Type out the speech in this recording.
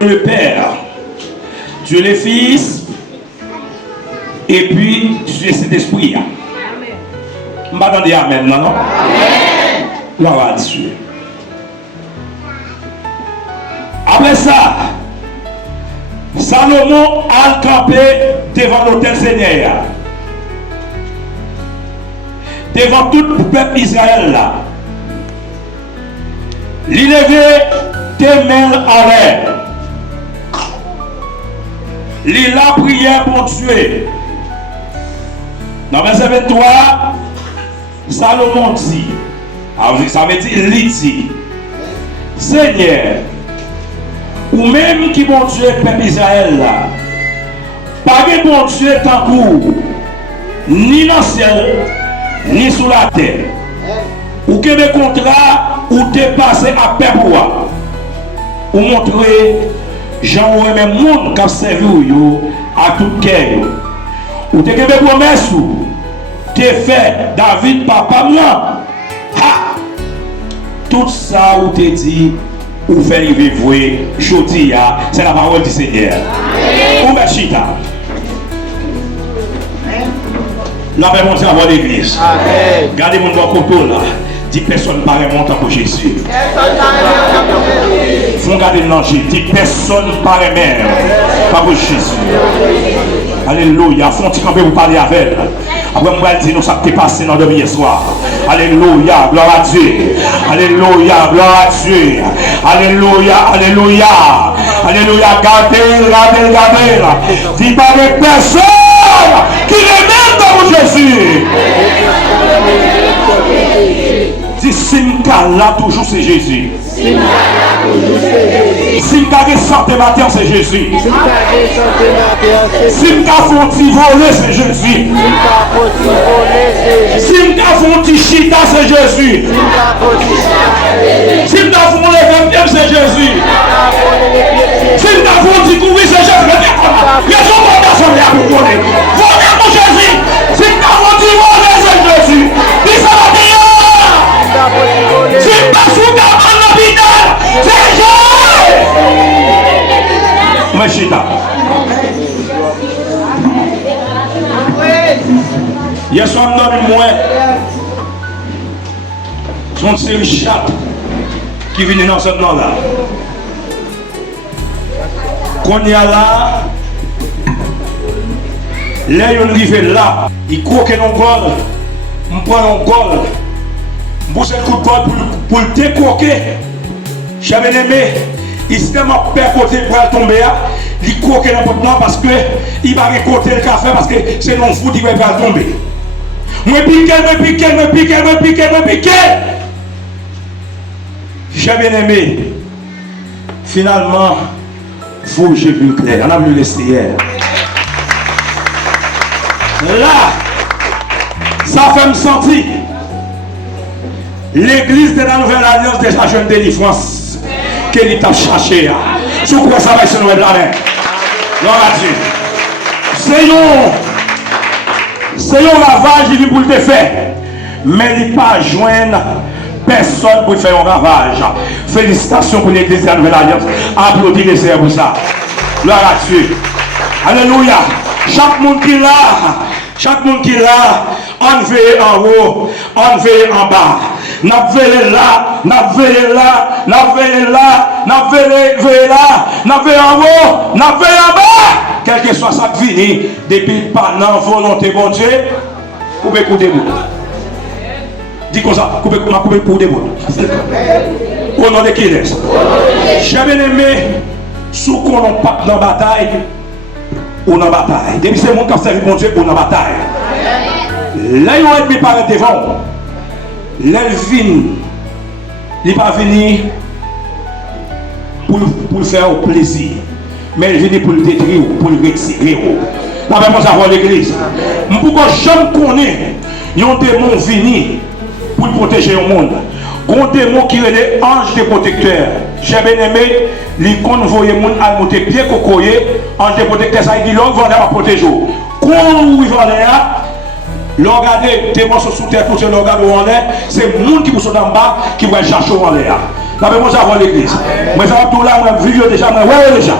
Le Père, Dieu le Fils, et puis Dieu cet esprit. Je m'attendais à Amen, non? Gloire à Dieu. Après ça, Salomon a campé devant l'autel Seigneur. Devant tout le peuple Israël là. Il levait tes mains en l'air. Il a prié pour Dieu. Dans verset 23, Salomon dit, ça veut dire, il dit, Seigneur, ou même qui bon Dieu peuple Israël là, pas de bon Dieu tant court, ni dans le ciel, ni sous la terre. Ou que des contrats, ou t'es passé à paix pour moi. Ou montrer, j'en aurais même monde qui a servi à tout cœur. Ou t'es des promesses, t'es fait David papa moi. Ha! Tout ça où t'es dit, ou fait vivre, jodi, c'est la parole du Seigneur. Ou Mechita. La paix monte à voir l'église. Gardez mon doigt couteau là. 10 personnes par montant pour Jésus. Font garder le danger. 10 personnes par même pour Jésus. Alléluia. Font petit camper pour parler avec elle. Après, on va dire nous ça qui est passé dans le hier soir. Alléluia. Gloire à Dieu. Alléluia. Gloire à Dieu. Alléluia. Alléluia. Alléluia. Gardez. Dis pas de personnes qui les mettent dans Jésus. Si Simka là toujours c'est Jésus. Simka de santé matin c'est Jésus. Simka font-ils voler c'est Jésus. Simka font-ils chita c'est Jésus. Simka font les 20e c'est Jésus. Simka font-ils courir c'est Jésus. Les gens vont t'assembler à vous voler. Voler pour Jésus. Simka font-ils voler c'est Jésus. Dis ça va bien. C'est pas sous dans l'hôpital, c'est Jésus. Mechita. Hier soir, nous donnons moins. Son série chat qui vient dans ce nom-là. Qu'on y a là, là, il arrive là, il croque dans le col, on prend un col. Vous avez le coup de bol pour le décoquer. J'avais aimé, il s'est tellement percoté pour aller tomber. Il croquait n'importe quoi parce qu'il va récolter le café parce que c'est non fou qui va tomber. Me piquer. J'avais aimé. Finalement, vous, j'ai vu clair. On a vu l'extérieur. Là, ça fait me sentir. L'église de la Nouvelle Alliance déjà jeune délivrance qu'elle t'a cherché. Sous quoi ça va se nouvelle l'année. Gloire à Dieu. C'est ravage, il vient pour le faire. Mais il n'est pas joindre personne pour faire un ravage. Félicitations pour l'église de la Nouvelle Alliance. Applaudissez les seigneurs pour ça. Gloire à Dieu. Alléluia. Chaque monde qui est là, on veille en haut, on veille en bas. N'a veillé là, n'a veillé là, n'a veillé là, n'a veillé là, n'a veillé en haut, n'a veillé en bas. Quel que soit ça qui vient, depuis pas dans volonté bon Dieu, coupez pour des mots. Dis comme ça, coupez pour des mots. Au nom de qui laisse. J'ai bien aimé, sous qu'on n'a pas dans la bataille, ou dans la bataille. Depuis c'est mon qui a servi mon Dieu, ou dans la bataille. Là, il va être par devant. L'elvin, il n'est pas venu pour le faire plaisir, mais il est venu pour le détruire, pour le retirer. Nous avons besoin de l'église. Pourquoi je connais un démon venu pour protéger le monde. Un démon qui est des anges de protecteurs. J'ai bien aimé, les convoyer les gens à monter pied cocoyer, ange de protecteur, ça dit l'homme va protéger. Quand il va là, regardez, démons sous terre, tout ce que regardez où on est, c'est le monde qui vous sont en bas qui va chercher où on est. Nous avons besoin de l'église. Mais ça va tout là, moi, vidéo déjà, moi, ouais, déjà.